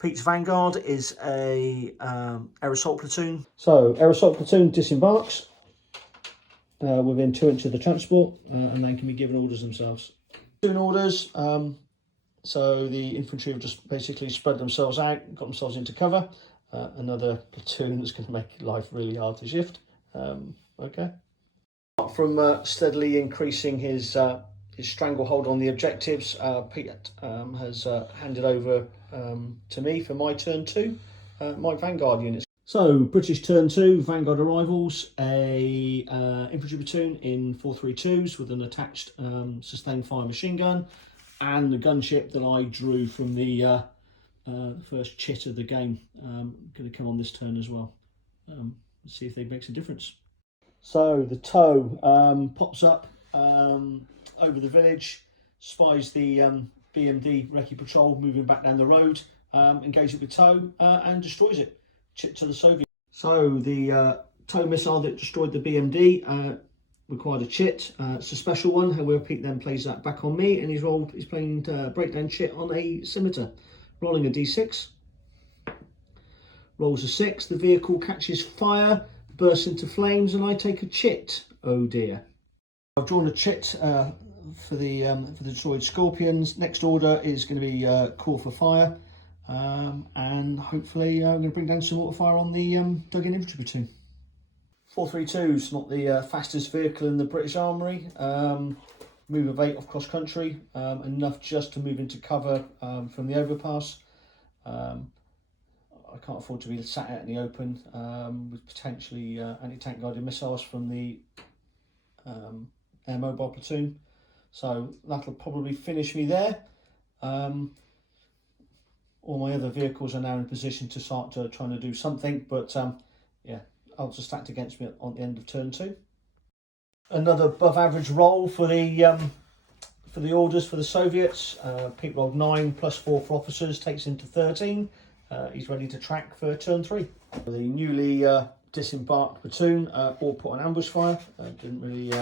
Pete's Vanguard is a air assault platoon. So air assault platoon disembarks within 2 inches of the transport and then can be given orders themselves. Platoon orders, so the infantry have just basically spread themselves out, got themselves into cover. Another platoon that's going to make life really hard to shift. Okay. Apart from steadily increasing his stranglehold on the objectives, Pete has handed over to me for my turn 2, my Vanguard units. So British turn 2, Vanguard arrivals, a infantry platoon in 432s with an attached sustained fire machine gun, and the gunship that I drew from the first chit of the game. Going to come on this turn as well. Let's see if it makes a difference. So the tow pops up over the village, spies the BMD recce patrol moving back down the road, engages it with tow and destroys it. Chit to the Soviet. So the tow missile that destroyed the BMD required a chit. It's a special one. However, Pete then plays that back on me, and he's playing breakdown chit on a scimitar. Rolling a d6, rolls a 6, the vehicle catches fire, bursts into flames, and I take a chit. Oh dear. I've drawn a chit for the destroyed Scorpions. Next order is going to be call for fire, and hopefully I'm going to bring down some water fire on the dug-in infantry platoon. 432 is not the fastest vehicle in the British Armoury. Move of 8 off cross country, enough just to move into cover from the overpass. I can't afford to be sat out in the open with potentially anti-tank guided missiles from the air mobile platoon. So that'll probably finish me there. All my other vehicles are now in position to start trying to do something, but yeah, odds are stacked against me on the end of turn 2. Another above average roll for the orders for the Soviets. Pete rolled 9 plus 4 for officers, takes him to 13. He's ready to track for turn 3. The newly disembarked platoon all put on ambush fire. Didn't really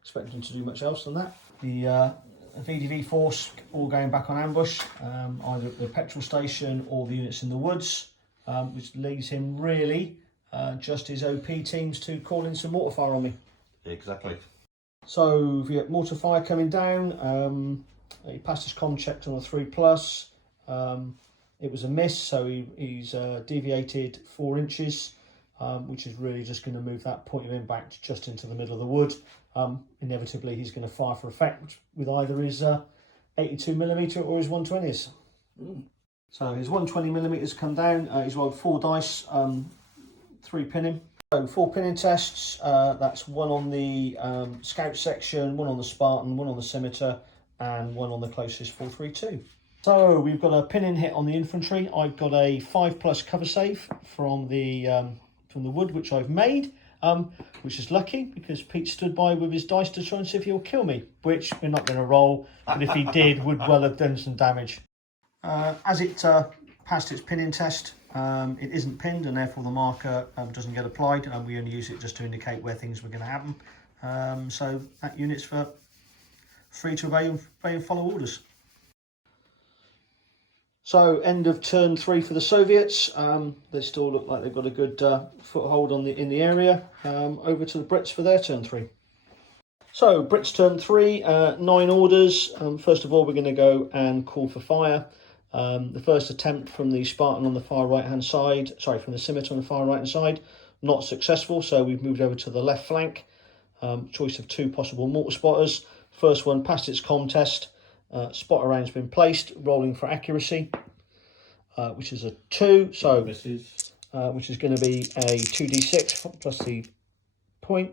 expect them to do much else than that. The VDV force all going back on ambush, either at the petrol station or the units in the woods, which leaves him really just his OP teams to call in some mortar fire on me. Exactly. So we get mortar fire coming down. He passed his comm check on a 3+. It was a miss, so he's deviated 4 inches, which is really just going to move that point of impact just into the middle of the wood. Inevitably, he's going to fire for effect with either his 82mm or his 120s. So his 120mm come down. He's rolled 4 dice, 3 pinning. So 4 pinning tests, that's 1 on the scout section, 1 on the Spartan, 1 on the scimitar, and 1 on the closest 432. So we've got a pinning hit on the infantry. I've got a 5+ cover save from the wood, which I've made, which is lucky because Pete stood by with his dice to try and see if he'll kill me, which we're not going to roll, but if he did, would well have done some damage. As it passed its pinning test, it isn't pinned, and therefore the marker doesn't get applied, and we only use it just to indicate where things were going to happen. So that unit's free to obey and follow orders. So end of turn 3 for the Soviets. They still look like they've got a good foothold in the area. Over to the Brits for their turn 3. So Brits turn 3, 9 orders. First of all, we're going to go and call for fire. The first attempt from the Spartan on the far right hand side, from the scimitar on the far right hand side, not successful, so we've moved over to the left flank. Choice of 2 possible mortar spotters. First one passed its comm test. Spotter round's been placed, rolling for accuracy, which is a 2, so which is going to be a 2d6 plus the point,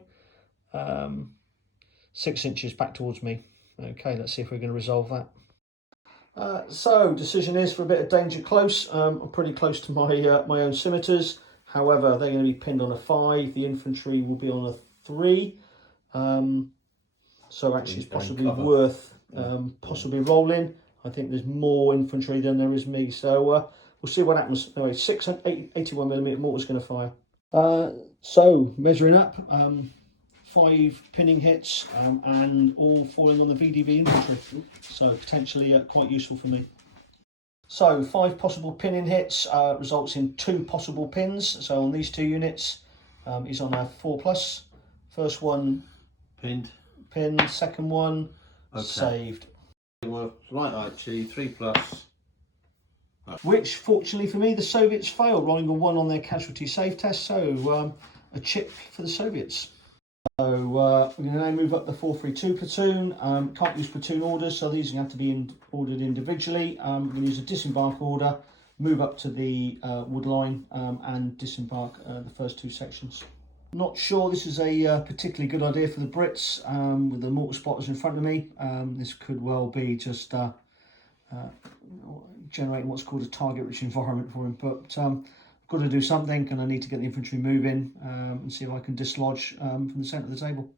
6 inches back towards me. Okay, let's see if we're going to resolve that. So decision is for a bit of danger close. I'm pretty close to my own scimitars. However, they're going to be pinned on a 5. The infantry will be on a 3. So actually it's possibly worth possibly rolling. I think there's more infantry than there is me. So we'll see what happens. Anyway, 81mm mortar's going to fire. So measuring up, 5 pinning hits and all falling on the VDV infantry. So potentially quite useful for me. So 5 possible pinning hits results in 2 possible pins. So on these 2 units, he's on a 4+. First one Pinned. pinned, second one saved. Well, light Archie, 3+. Which, fortunately for me, the Soviets failed, rolling a 1 on their casualty save test, so a chip for the Soviets. So we're going to now move up the 4-3-2 platoon. Can't use platoon orders, so these have to be ordered individually. We're going to use a disembark order, move up to the wood line and disembark the first 2 sections. Not sure this is a particularly good idea for the Brits with the mortar spotters in front of me. This could well be just generating what's called a target-rich environment for him. But I've got to do something, and I need to get the infantry moving and see if I can dislodge from the centre of the table.